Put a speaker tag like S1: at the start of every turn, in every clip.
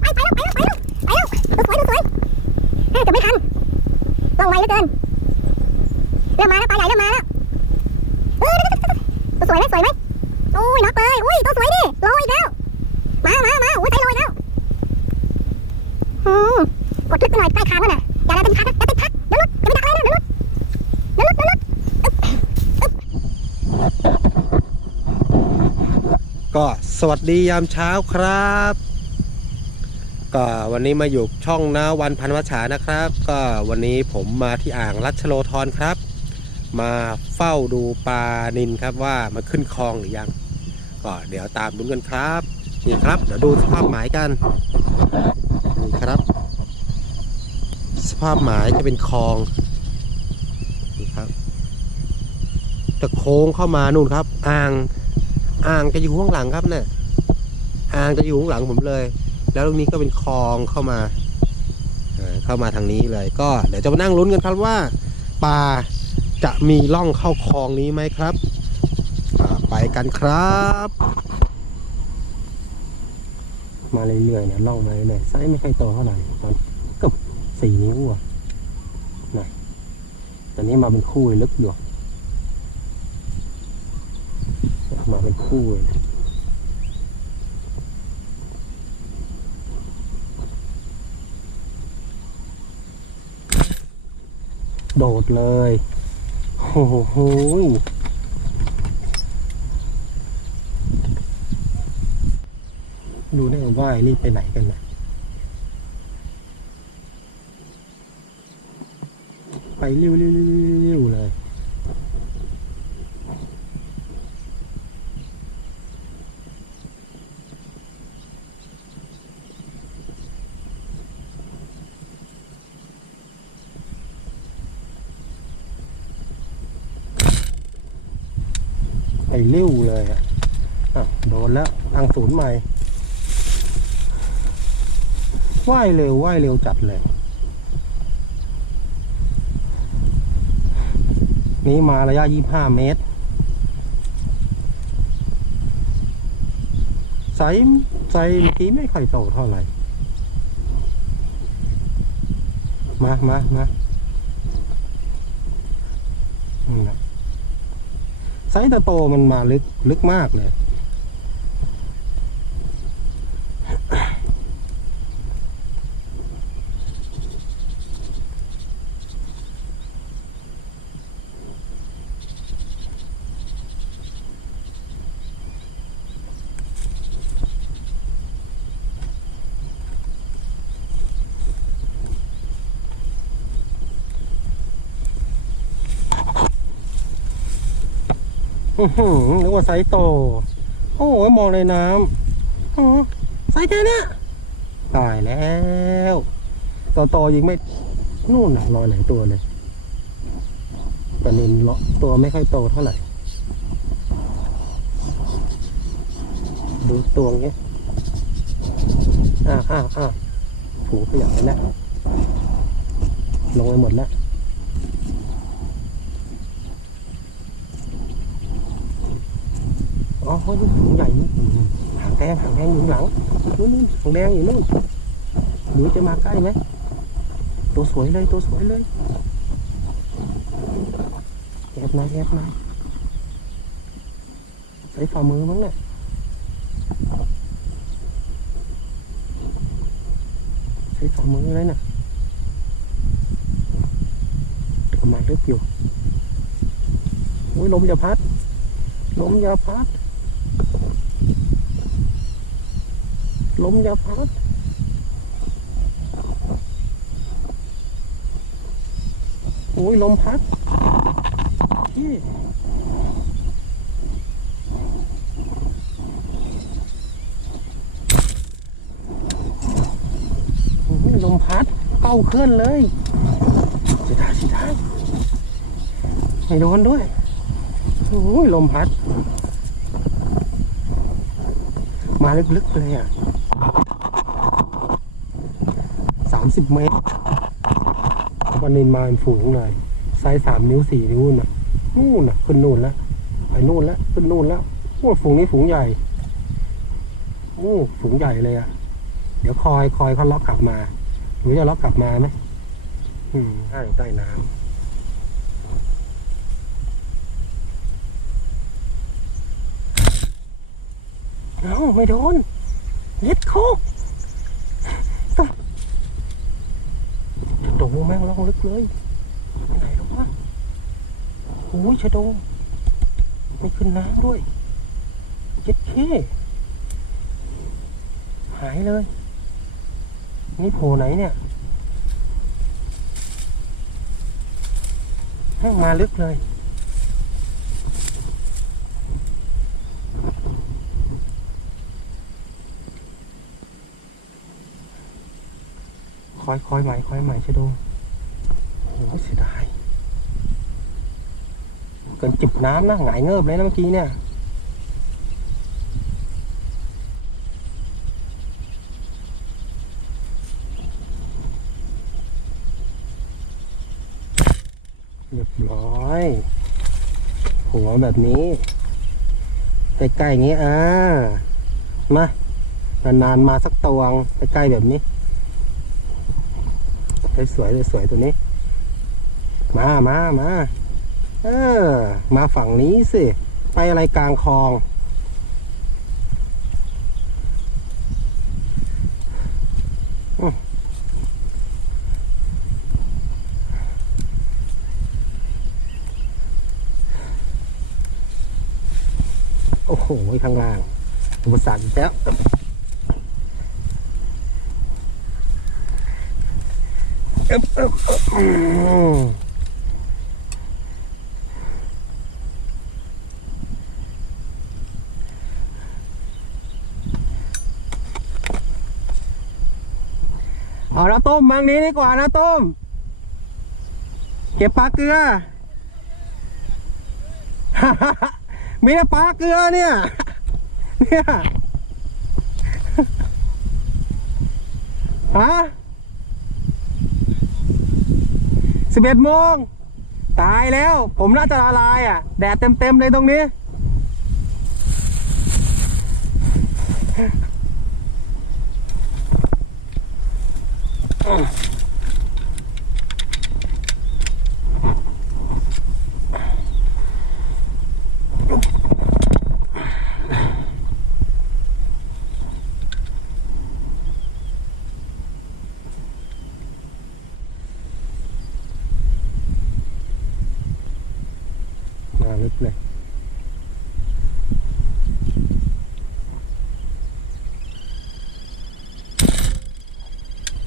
S1: ไปไปแล้วไปแล้วไปแล้วไปแล้วดูสวยดูสวยเฮ้ยจะไม่ทันว่องไวเหลือเกินเริ่มมาแล้วปลาใหญ่เริ่มมาแล้วเออตัวสวยไหมสวยไหมโอ้ยน็อกเลยอุ้ยตัวสวยดิโรยอีกแล้วมามามาโอ้ยใจโรยแล้วอืมกดลึกไปหน่อยใกล้คางแล้วน่ะอย่าอะไรเป็นพักนะอย่าเป็นพักเดี๋ยวหลุดอย่าไปดักอะไรนะเดี๋ยวหลุดเดี๋ยวหลุดเดี๋ยวหลุด
S2: ก็สวัสดียามเช้าครับ ก็วันนี้มาอยู่ช่องนาวันพันวัชชานะครับ ก็วันนี้ผมมาที่อ่างรัชโลธรครับ มาเฝ้าดูปลานินครับว่ามันขึ้นคลองหรือยัง ก็เดี๋ยวตามลุ้นกันครับนี่ครับเดี๋ยวดูสภาพหมายกันนี่ครับ สภาพหมายจะเป็นคลองนี่ครับจะโค้งเข้ามานู่นครับ อ่างอ่างจะอยู่ข้างหลังครับเนี่ยอ่างจะอยู่ข้างหลังผมเลย แล้วตรงนี้ก็เป็นคลองเข้ามาเข้ามาทางนี้เลย ก็เดี๋ยวจะมานั่งลุ้นกันครับว่าปลาจะมีล่องเข้าคลองนี้ไหมครับไปกันครับ มาเรื่อยๆนี่ยล่องมาเรื่อยๆไซส์ไม่ค่อยโตเท่าไหร่มันกับสี่นิ้วอะนะตอนนี้มาเป็นคู่เลยลึกอยู่มาเป็นคู่เลย โดดเลยโอ้โหดูได้ว่าไอ้นี่ไปไหนกันนะไปเร็วๆๆๆเลย ร็วเลยอะโดนแล้วตั้งศูนย์ใหม่ว่ายเร็วว่ายเร็วจัดเลย นี่มาระยะ 25 เมตรไซส์ไซส์เมื่อกี้ไม่ค่อยโตเท่าไหร่ มามามานี่นะ ไซส์ตโตมันมาลึกลึกมากเลย นึกว่าไซส์โต โอ้ยมองในน้ำอ๋อไซส์แค่เนี้ยตายแล้วตัวโตยิงไม่นู่นนะรอยหลายตัวเลยปลานินเลาะตัวไม่ค่อยโตเท่าไหร่ ดูตัวเงี้ยอ้าวอ้าวอ้าวผูขยับไปแล้วลงไปหมดแล้ว อ๋อนี่ถุงใหญ่หางแดงหางแดงอยู่หลังนู่นหางแดงอยู่นู่นดูจะมาใกล้ไหมตัวสวยเลยตัวสวยเลยแอบหนอยแอบหนอยใส่ฝ่ามือมั้งเนี่ยใส่ฝ่ามือเลยน่ะแต่ก็มาลึกอยู่โอ้ยลมอย่าพัดลมอย่าพัด ลมอย่าพัดโอ้ยลมพัดพี่โอ้ยลมพัดเป้าเคลื่อนเลยสียดาสียดายไม่โดนด้วยโอ้ยลมพัด มาลึกๆเลยอะ สามสิบเมตรวันนินมาเป็นฝูงเลยไซส์สามนิ้วสี่นิ้วน่ะนู่นน่ะขึ้นนู่นแล้วไปนู่นแล้วขึ้นนู่นแล้วโอ้ฝูงนี้ฝูงใหญ่โอ้ฝูงใหญ่เลยอะ เดี๋ยวคอยคอยเขาล็อกกลับมาหรือจะล็อกกลับมาไหมอืมอ่างใต้น้ำเอ้าไม่โดนเย็ดโคกจะโดแม่งล่องลึก เลยไปไหนแล้ววะโอ้ยชะโดไม่ขึ้นน้ำด้วยเย็ดเคหายเลย นี่โผล่ไหนเนี่ยแม่งมาลึกเลย คอยคอยใหม่คอยใหม่ชะโดโอ้โห เสียดายเกินจิบน้ำนะหงายเงิบเลยนะเมื่อกี้เนี่ยเรียบร้อย หัวแบบนี้ใกล้ๆอย่างนี้อ่ามานานๆมาสักตวงใกล้ๆแบบนี้สวยๆสวยๆตัวนี้ มามามาเออ มาฝั่งนี้สิ ไปอะไรกลางคลอง โอ้โห ข้างล่างอุปสรรคแล้วเอ๊บเอ๊บ เอานะต้มมังนี้ดีกว่านะต้ม เก็บปลาเกลือ มีแต่ปลาเกลือเนี่ย เนี่ยฮะสิบเอ็ดโมง ตายแล้ว ผมน่าจะละลายอะ แดดเต็มๆเลยตรงนี้ เลย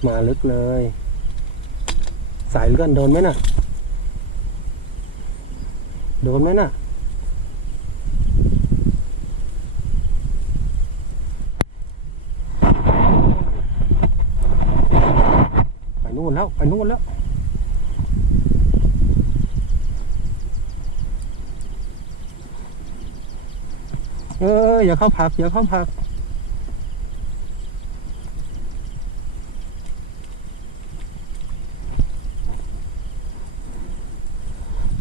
S2: มาลึกเลย สายเลื่อนโดนไหมน่ะ โดนไหมน่ะ ไปนู่นแล้ว ไปนู่นแล้ว เอออย่าเข้าผัก อย่าเข้าผัก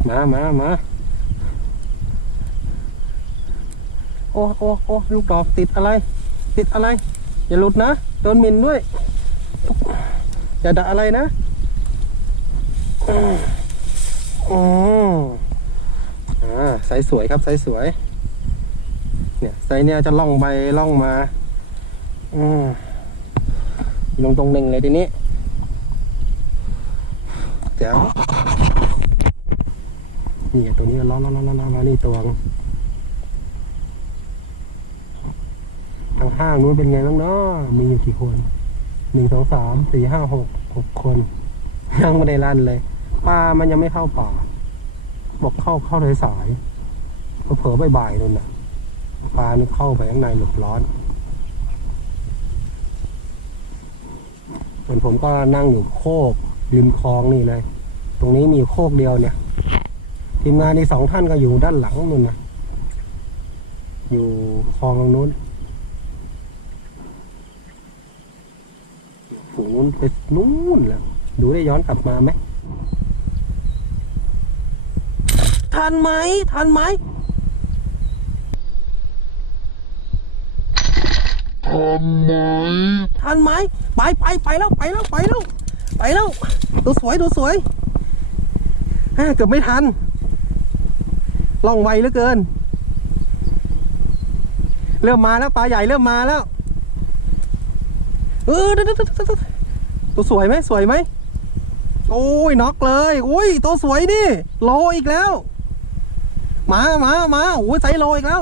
S2: มามามาโอ้โอ้โอ้ลูกดอกติดอะไร ติดอะไร อย่าหลุดนะ โดนมินด้วย อย่าด่าอะไรนะอืมอืมอ่าใสสวยครับใสสวย เนี่ยไซเนี่ยจะล่องไปล่องมาอืมลงตรงหนึ่งเลยทีนี้เดี๋ยวนี่ตัวนี้ล้อล้อล้อล้อมานี่ตัวทางห้างนู้นเป็นไงบ้างเนาะมีอยู่กี่คนหนึ่งสองสามสี่ห้าหกหกคน ยังไม่ได้ลั่นเลยปลามันยังไม่เข้าป่า บอกเข้าเข้าสายสายเผลอบ่ายๆนู่นน่ะ ปลานี่เข้าไปข้างในหลบร้อน ส่วนผมก็นั่งอยู่โคกริมคลองนี่เลย ตรงนี้มีโคกเดียวเนี่ย ทีมงานที่สองท่านก็อยู่ด้านหลังนู่นนะอยู่คลองตรงนู้นฝูงนู้นไปนู้นแล้วดูได้ย้อนกลับมาไหม ทันไหม ทันไหม
S3: ทำไม
S2: ทันไหมไปไปไปแล้วไปแล้วไปแล้วไปแล้วตัวสวยตัวสวยอ่าเกือบไม่ทันล่องไวเหลือเกิน เริ่มมาแล้วปลาใหญ่เริ่มมาแล้ว เออเดี๋ยวเดี๋ยวเดี๋ยวเดี๋ยวตัวสวยไหมสวยไหมโอ้ยน็อกเลยโอ้ยตัวสวยนี่โลอีกแล้ว มามามาโอ้ยไซส์โลอีกแล้ว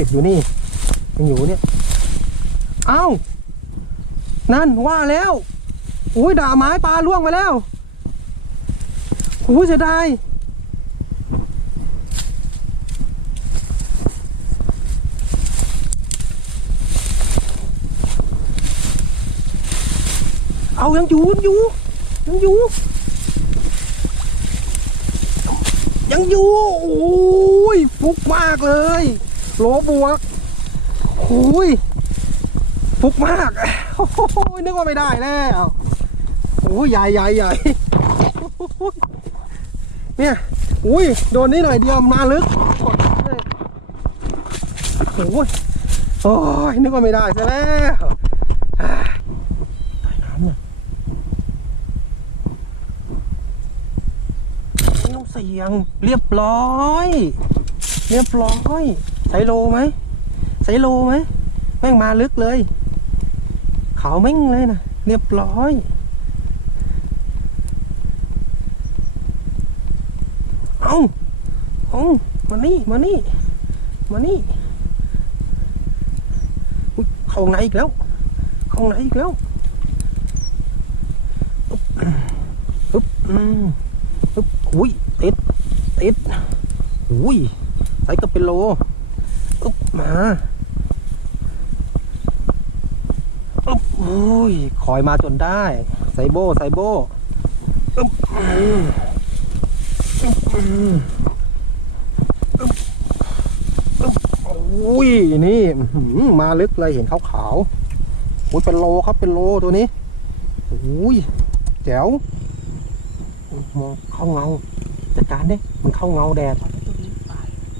S2: อยู่นี่ยังอยู่เนี่ยเอ้านั่นว่าแล้วอุ้ยด่าไม้ปลาล่วงไปแล้วโอ้ยเสียดายเอายังอยู่ยังอยู่ยังอยู่ยังอยู่โอ้ยฟุกมากเลย โลบวกโอ้ยฟุกมาก โอ้โหนึกว่าไม่ได้แล้วโอ้ยใหญ่ใหญ่ใหญ่เนี่ยอุ้ยโดนนี่หน่อยเดียวมาลึกกดเลยโอ้ยโอ้ยนึกว่าไม่ได้ซะแล้วใต้น้ำเนี่ยต้องเสียงเรียบร้อย เรียบร้อย ใส่โลไหมใส่โลไหมแม่งมาลึกเลย เขาแม่งเลยนะเรียบร้อยเอาเอามานี่มานี่มานี่เข้าไหนอีกแล้วเข้าไหนอีกแล้วอึ๊บอึ๊บอืมอึ๊บอุ้ยติดติดอุ้ยใส่ก็เป็นโล อึ๊บมาอึ๊บโอ้ยคอยมาจนได้ไซโบไซโบอึ๊บอืมอึ๊บอืมอึ๊บอึ๊บโอ้ยนี่มาลึกเลยเห็นขาวขาวๆโอ้ยเป็นโลครับเป็นโลตัวนี้โอ้ยแจ๋วมองเข้าเงาจัดการดิมันเข้าเงาแดด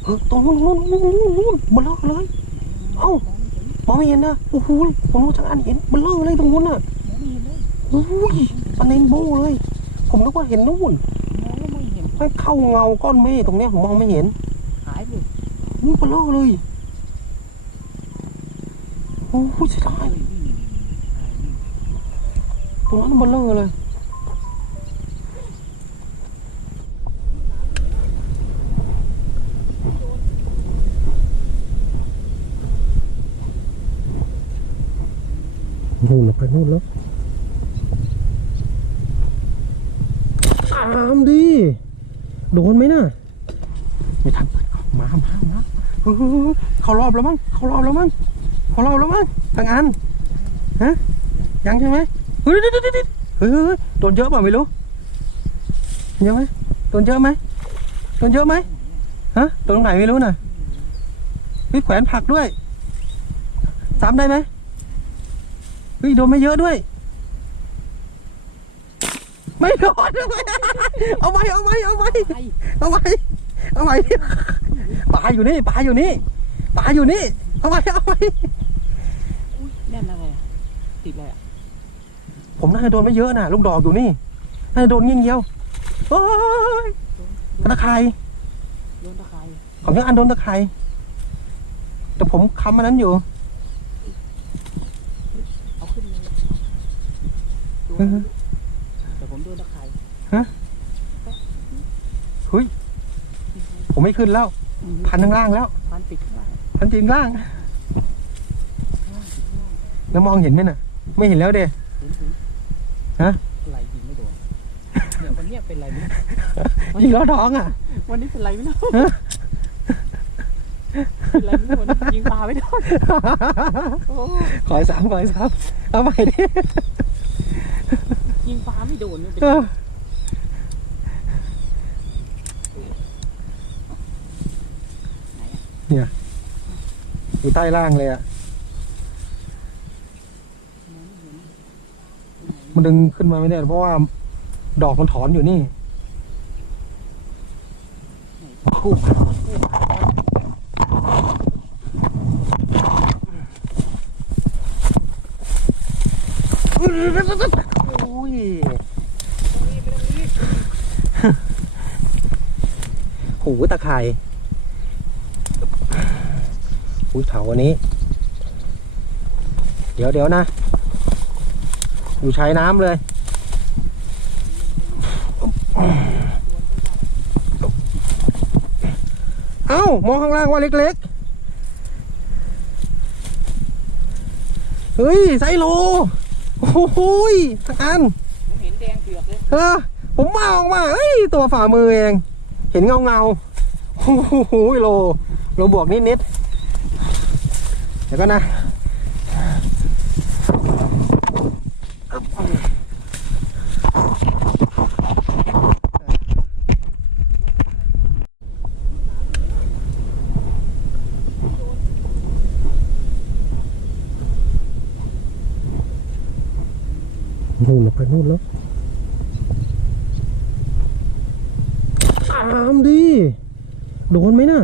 S2: เออตรงนู้นนู้นนู้นนู้นนู้นบนเลอะเลย เอ้ามองไม่เห็นนะโอ้โหผมรู้จักอันเห็นเบลเลอร์เลยตรงนู้นน่ะโอ้ยอันเนนโบเลย ผมนึกว่าเห็นนู่นไม่เข้าเงาก้อนเมฆตรงเนี้ยผมมองไม่เห็น
S3: หายไป
S2: โอ้เบลเลอร์เลยโอ้ยเสียดายตรงนั้นเบลเลอร์เลย นู่นแล้วไปนู่นแล้วตามดิโดนไหมน่ะไม่ทันมามามาเขารอบแล้วมั้งเขารอบแล้วมั้งเขารอบแล้วมั้งทางอันฮะยังใช่ไหมเฮ้ยเฮ้ยเฮ้ยเฮ้ยโดนเยอะเปล่าไม่รู้เยอะไหมโดนเยอะไหมโดนเยอะไหมฮะโดนตรงไหนไม่รู้น่ะเฮ้ยแขวนผักด้วยซ้ำได้ไหม เฮ้ยโดนไม่เยอะด้วย ไม่โดนเอาไว้เอาไว้เอาไว้
S3: ไป
S2: เอาไว้เอาไว้ปลาอยู่นี่ปลาอยู่นี่ปลาอยู่นี่เอาไว้เอาไว้
S3: อุ้ยแน่นอะไรอะติดอะไรอะ
S2: ผมน่าจะโดนไม่เยอะนะลูกดอกอยู่นี่น่าจะโดนเงี้ยเงี้ยวโอ้ยตะไคร่
S3: โดนตะไคร้
S2: ของยังอันโดนตะไคร่แต่ผมค้ำมันนั้นอยู่
S3: เอาขึ้นเลย
S2: ออ
S3: แต่ผมโดนตะไคร้
S2: เฮ้ยผมไม่ขึ้นแล้ว พันข้างล่างแล้ว
S3: พันติดข้างล่าง
S2: พันจริงล่าง แล้วมองเห็นไหมน่ะ ไม่เห็นแล้วเด้
S3: เห็นเห็น
S2: ฮะ
S3: อะไรยิงไม่โดนเนี่ยวันเนี้ยเป็นไรไม่รู้
S2: ยิงล้อท้องอะ
S3: วันนี้เป็นไรไม่รู้
S2: ฮะ
S3: เป็นไรไม่รู้วันนี้ยิงปลาไม่โดนโอ้
S2: ขออีกสามขออีกสามเอาใหม่ดิ
S3: ยิง ปลาไม่โดนเนี่ยเป็น
S2: เออ
S3: ไหนอะ
S2: อยู่ใต้ล่างเลยอะ มันดึงขึ้นมาไม่ได้เพราะว่าดอกมันถอนอยู่นี่
S3: คู่คู่ปลา
S2: โอ้ย หูตะไคร่หูเถาอันนี้ เดี๋ยวเดี๋ยวนะ อยู่ชายน้ำเลย เอ้า มองข้างล่างว่าเล็กๆ เฮ้ย ไซโล โอ้โหยทางอัน
S3: ผมเห็นแดงเผือกเลย
S2: เออผมมาออกมาเอ้ย ตัวฝ่ามือเอง เห็นเงาเงาๆ โอ้โหโลโลบวกนิดนิดเดี๋ยวก็นะนู่นน่ะไปนู่นแล้ว ตามดิ โดนไหมน่ะ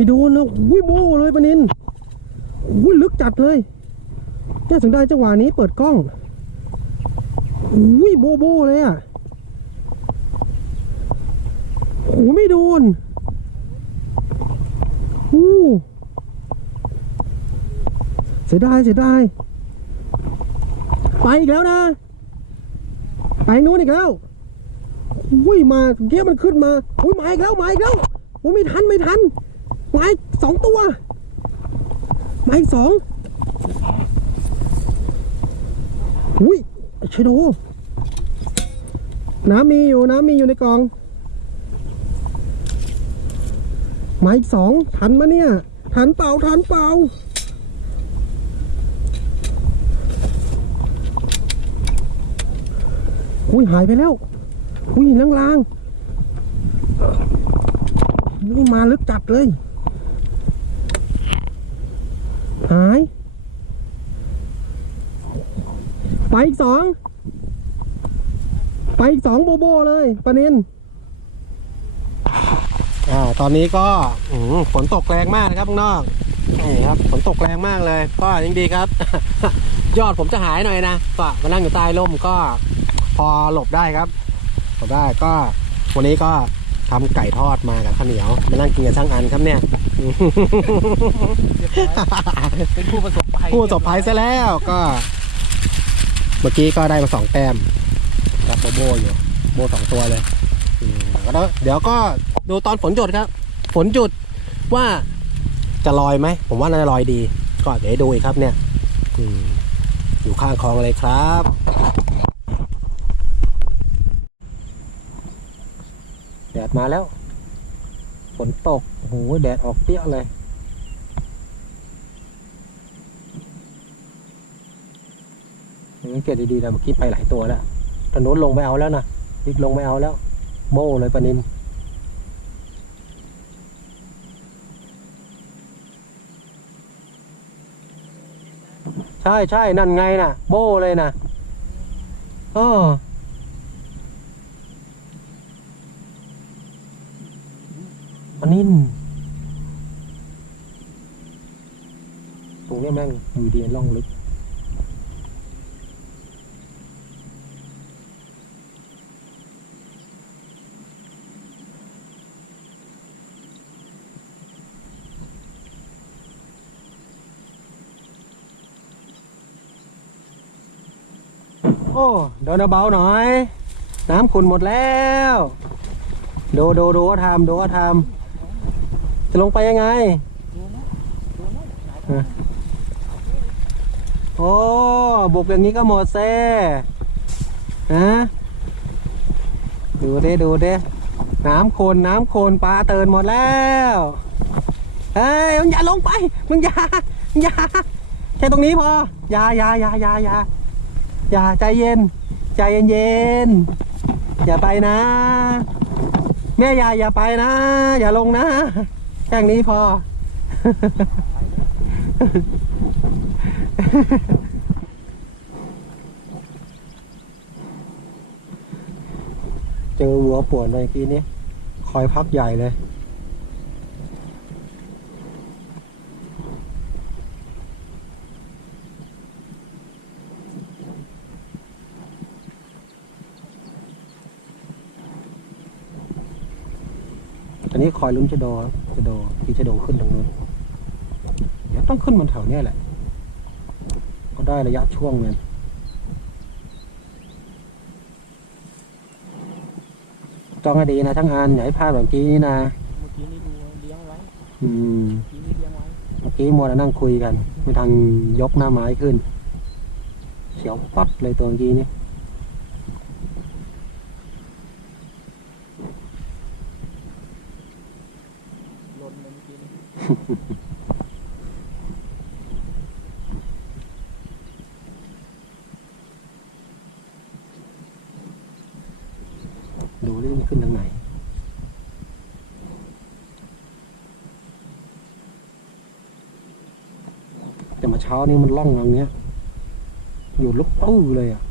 S2: ไม่โดนนะอุ้ยโบเลยปนินอุ้ยลึกจัดเลยน่าถึงได้จังหวะนี้เปิดกล้องอุ้ยโบโบเลยอะโอ้ไม่โดนอู้เสียดายเสียดายไปอีกแล้วนะ ไปนู้นอีกแล้วอุ้ยมาเกี้ยมันขึ้นมาอุ้ยมาอีกแล้วมาอีกแล้วอุ้ยไม่ทันไม่ทัน มาอีกสองตัวมาอีกสองอุ้ยชะโดน้ำมีอยู่น้ำมีอยู่ในกองมาอีกสองทันมะเนี่ย ทันเปล่าทันเปล่าอุ้ยหายไปแล้วอุ้ยลางๆนี่มาลึกจัดเลย หาย ไปอีกสอง ไปอีกสองโบโบเลยปานินอ่าตอนนี้ก็ฝนตกแรงมากนะครับข้างนอกนี่ครับฝนตกแรงมากเลยก็ยังดีครับ ยอดผมจะหายหน่อยนะก็มานั่งอยู่ใต้ร่มก็พอหลบได้ครับหลบได้ก็วันนี้ก็ ทำไก่ทอดมากับข้าวเหนียวมานั่งกินกับช่างอันครับเนี่ย
S3: เป็นผู้ประสบภัย
S2: ผู้ประสบภัยซะแล้วก็ เมื่อกี้ก็ได้มาสองแต้มครับโบโบอยู่ โบสองตัวเลยอืมแล้วเดี๋ยวก็ดูตอนฝนหยุดครับ ฝนหยุดว่าจะลอยไหม ผมว่าน่าจะลอยดี ก็เดี๋ยวให้ดูอีกครับเนี่ยอืมอยู่ข้างคลองเลยครับ แดดมาแล้วฝนตกโอ้โหแดดออกเปี้ยวเลย สังเกตดีๆนะเมื่อกี้ไปหลายตัวแล้วถนนลงไม่เอาแล้วนะลิกลงไม่เอาแล้ว โม่เลยปนินใช่ใช่นั่นไงน่ะโบ้เลยนะอ๋อปะ นินตรงเนี้ยแม่งอยู่ดีล่องลึก โอ้เดินเบาๆหน่อย น้ำขุ่นหมดแล้วดูดูดูว่าทำดูว่าทำ จะลงไปยังไงโอ้บุกอย่างนี้ก็หมดเซ่ฮะดูดิดูดิน้ำโคนน้ำโคนปลาเตือนหมดแล้วเฮ้ยมึงอย่าลงไปมึงอย่ามึงอย่าแค่ตรงนี้พออย่าอย่าอย่าอย่าอย่าอย่าใจเย็น ใจเย็นเย็นๆอย่าไปนะ แม่อย่าอย่าไปนะ อย่าลงนะ แค่นี้พอ เจอวัวป่วนเลยกี้นี้ คอยพักใหญ่เลย ตอนนี้คอยลุ้นจะโดจะโดที่จะโดขึ้นตรงนู้นเดี๋ยวต้องขึ้นบนแถวเนี้ยแหละ ก็ได้ระยะช่วงมันจองให้ดีนะทั้งอันอย่าให้พลาดแบบเมื่อกี้นี่นะ
S3: เมื่อกี้นี่ดูเลี้ยงไว้
S2: อืม
S3: เมื่อกี้นี่เลี้ยงไว้
S2: เมื่อกี้มัวแต่นั่งคุยกันไม่ทันยกหน้าไม้ขึ้น เสียวปัดเลยตัวเมื่อกี้นี่
S3: หล่นเลยเมื่อกี้นี่
S2: ดูดิมันขึ้นทางไหน แต่มาเช้านี้มันล่องทางเนี้ย อยู่ลุกตู้เลยอะ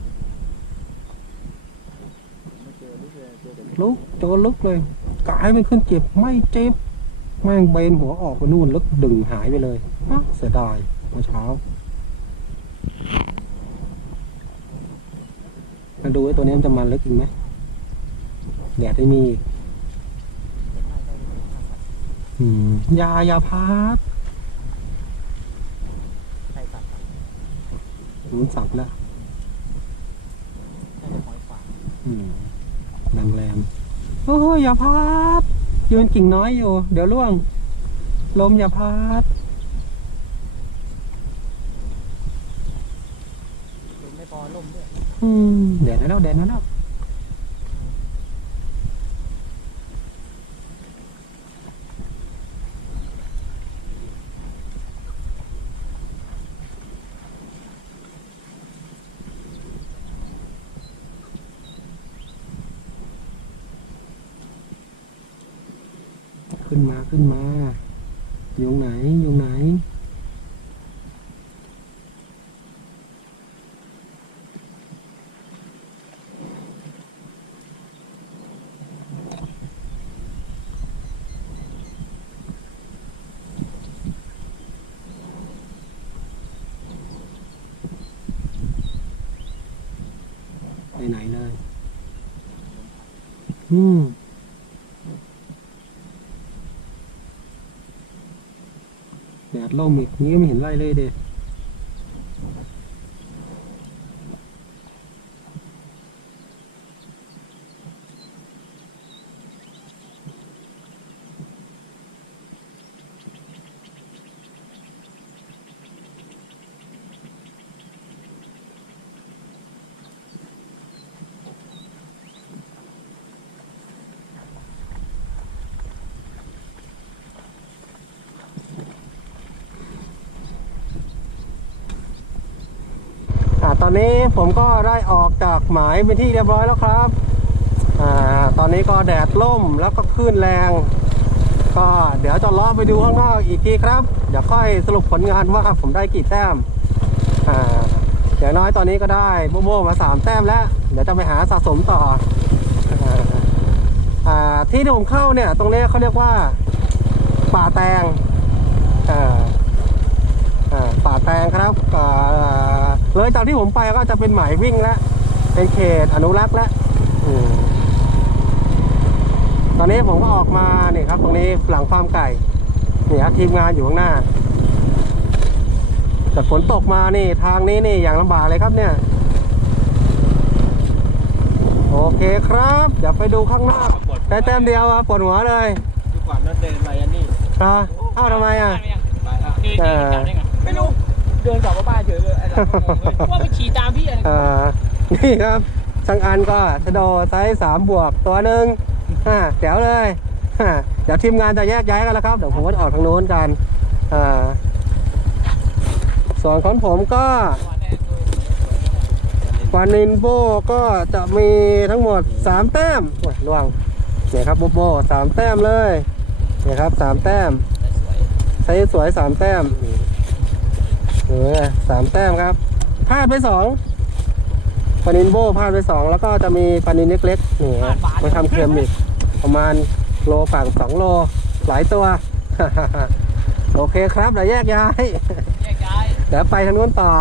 S2: ลุกเจอลึกเลยกายมันขึ้นเจ็บไม่เจ็บแม่งเบนหัวออกไปนู่นลึกดึงหายไปเลยเสียดายเมื่อเช้ามาดูไอ้ตัวนี้มันจะมาลึกอีกไหมแดดไม่มี อืม ยายาพาด
S3: ใครตัดครับ
S2: มันสับแล้ว
S3: น่าจะหอยฝาง
S2: อืมดังแรงโอ้ยอย่าพาดยืนกิ่งน้อยอยู่ เดี๋ยวล่วง ลมอย่าพาด
S3: ลมไม่พอล่มด้วย
S2: อืมแดดมาแล้วแดดมาแล้ว ขึ้นมาขึ้นมา อยู่ไหนอยู่ไหน ไปไหนเลย อืม แดด ล่มอีกนี้ไม่เห็นไรเลยเด็ อ่าตอนนี้ผมก็ได้ออกจากหมายเป็นที่เรียบร้อยแล้วครับอ่าตอนนี้ก็แดดล่มแล้วก็คลื่นแรง ก็เดี๋ยวจะล้อไปดูข้างนอกอีกทีครับเดี๋ยวค่อยสรุปผลงานว่าผมได้กี่แต้มอ่าเดี๋ยวน้อยตอนนี้ก็ได้โบโบมาสามแต้มแล้ว เดี๋ยวจะไปหาสะสมต่ออที่ที่ผมเข้าเนี่ยตรงนี้เขาเรียกว่า ป่าแตงป่าแตงครับ เลยจากที่ผมไปก็จะเป็นหมายวิ่งแล้วเป็นเขตอนุรักษ์แล้วอืมตอนนี้ผมก็ออกมานี่ครับ ตรงนี้หลังฟาร์มไก่นี่ครับทีมงานอยู่ข้างหน้าแต่ฝนตกมานี่ทางนี้นี่อย่างลำบากเลยครับเนี่ย โอเคครับ เดี๋ยวไปดูข้างนอกได้แต้มเดียวอะปวดหัวเลย
S3: ดูก่อนแล้วเดินไปอันนี้
S2: เหรอเอ้าทำไมอะ
S3: เดินกลับมาบ้านเฉยเลยไอ้เราก็งงเลยว่าไปขี่ตามพี่อะไร
S2: อ่านี่ครับสังอันก็ชะโดไซส์สามบวกตัวหนึ่งอ่าแจ๋วเลยอ่าเดี๋ยวทีมงานจะแยกย้ายกันแล้วครับเดี๋ยวผมก็จะออกทางโน้นกันอ่าส่วนของผมก็วานินโบก็จะมีทั้งหมด 3 แต้มโอ้ยล่วงเนี่ยครับโบโบสามแต้มเลยเนี่ยครับสามแต้มไซส์สวยสามแต้มนี่ เออสามแต้มครับพลาดไปสองปลานินโบพลาดไปสองแล้วก็จะมีปลานินเล็กๆนี่ฮะมาทำเค็มอีกประมาณโลฝั่งสองโลหลายตัว โอเคครับเดี๋ยวแยกย้าย
S3: แยกย้าย
S2: เดี๋ยวไปทางนู้นต่อ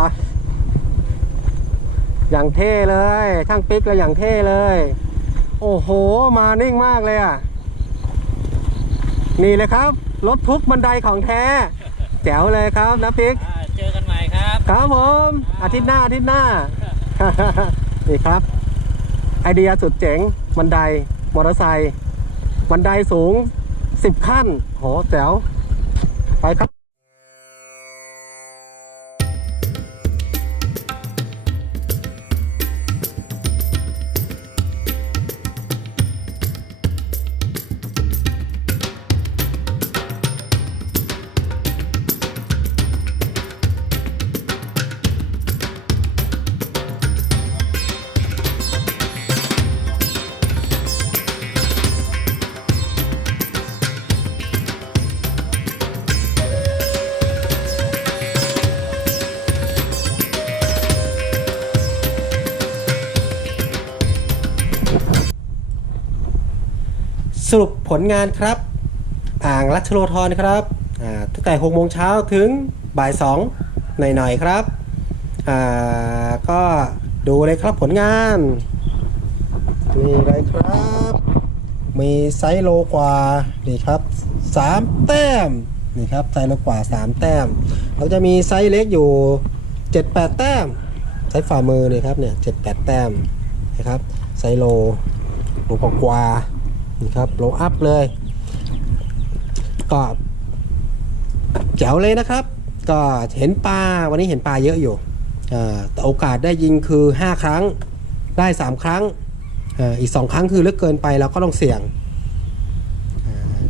S2: อย่างเท่เลยช่างปิ๊กเลยอย่างเท่เลย โอ้โหมานิ่งมากเลยอะนี่เลยครับ รถทุกบันไดของแท้ แจ๋วเลยครับนะปิ๊ก
S3: อ่า เจอกันใหม่ครับ
S2: ครับผม อาทิตย์หน้าอาทิตย์หน้า นี่ครับ ไอเดียสุดเจ๋งบันไดมอเตอร์ไซค์บันไดสูง 10 ขั้น โหแจ๋วไปครับ ลงานครับ อ่างรัชโลธรครับตั้งแต่6โมงเช้าถึงบ่าย2หน่อยๆครับ ก็ดูเลยครับผลงานนี่เลยครับ มีไซส์โลกว่านี่ครับ3แต้มนี่ครับไซส์โลกว่า 3 แต้ม เราจะมีไซส์เล็กอยู่ 7-8 แต้มไซส์ฝ่ามือนี่ครับเนี่ย7-8แต้มนะครับไซส์โลโลกว่า นี่ครับโลอัพเลย ก็แจ๋วเลยนะครับ ก็เห็นปลาวันนี้เห็นปลาเยอะอยู่แต่โอกาสได้ยิงคือ 5 ครั้งได้ 3 ครั้งอ่ออีก 2 ครั้งคือเลึกเกินไปเราก็ต้องเสี่ยง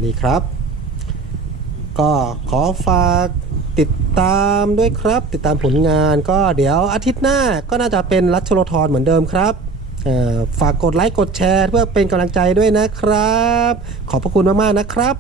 S2: นี่ครับ ก็ขอฝากติดตามด้วยครับ ติดตามผลงานก็เดี๋ยวอาทิตย์หน้าก็น่าจะเป็นรัชโลธรเหมือนเดิมครับ ฝากกดไลค์กดแชร์เพื่อเป็นกำลังใจด้วยนะครับ ขอบพระคุณมากๆนะครับ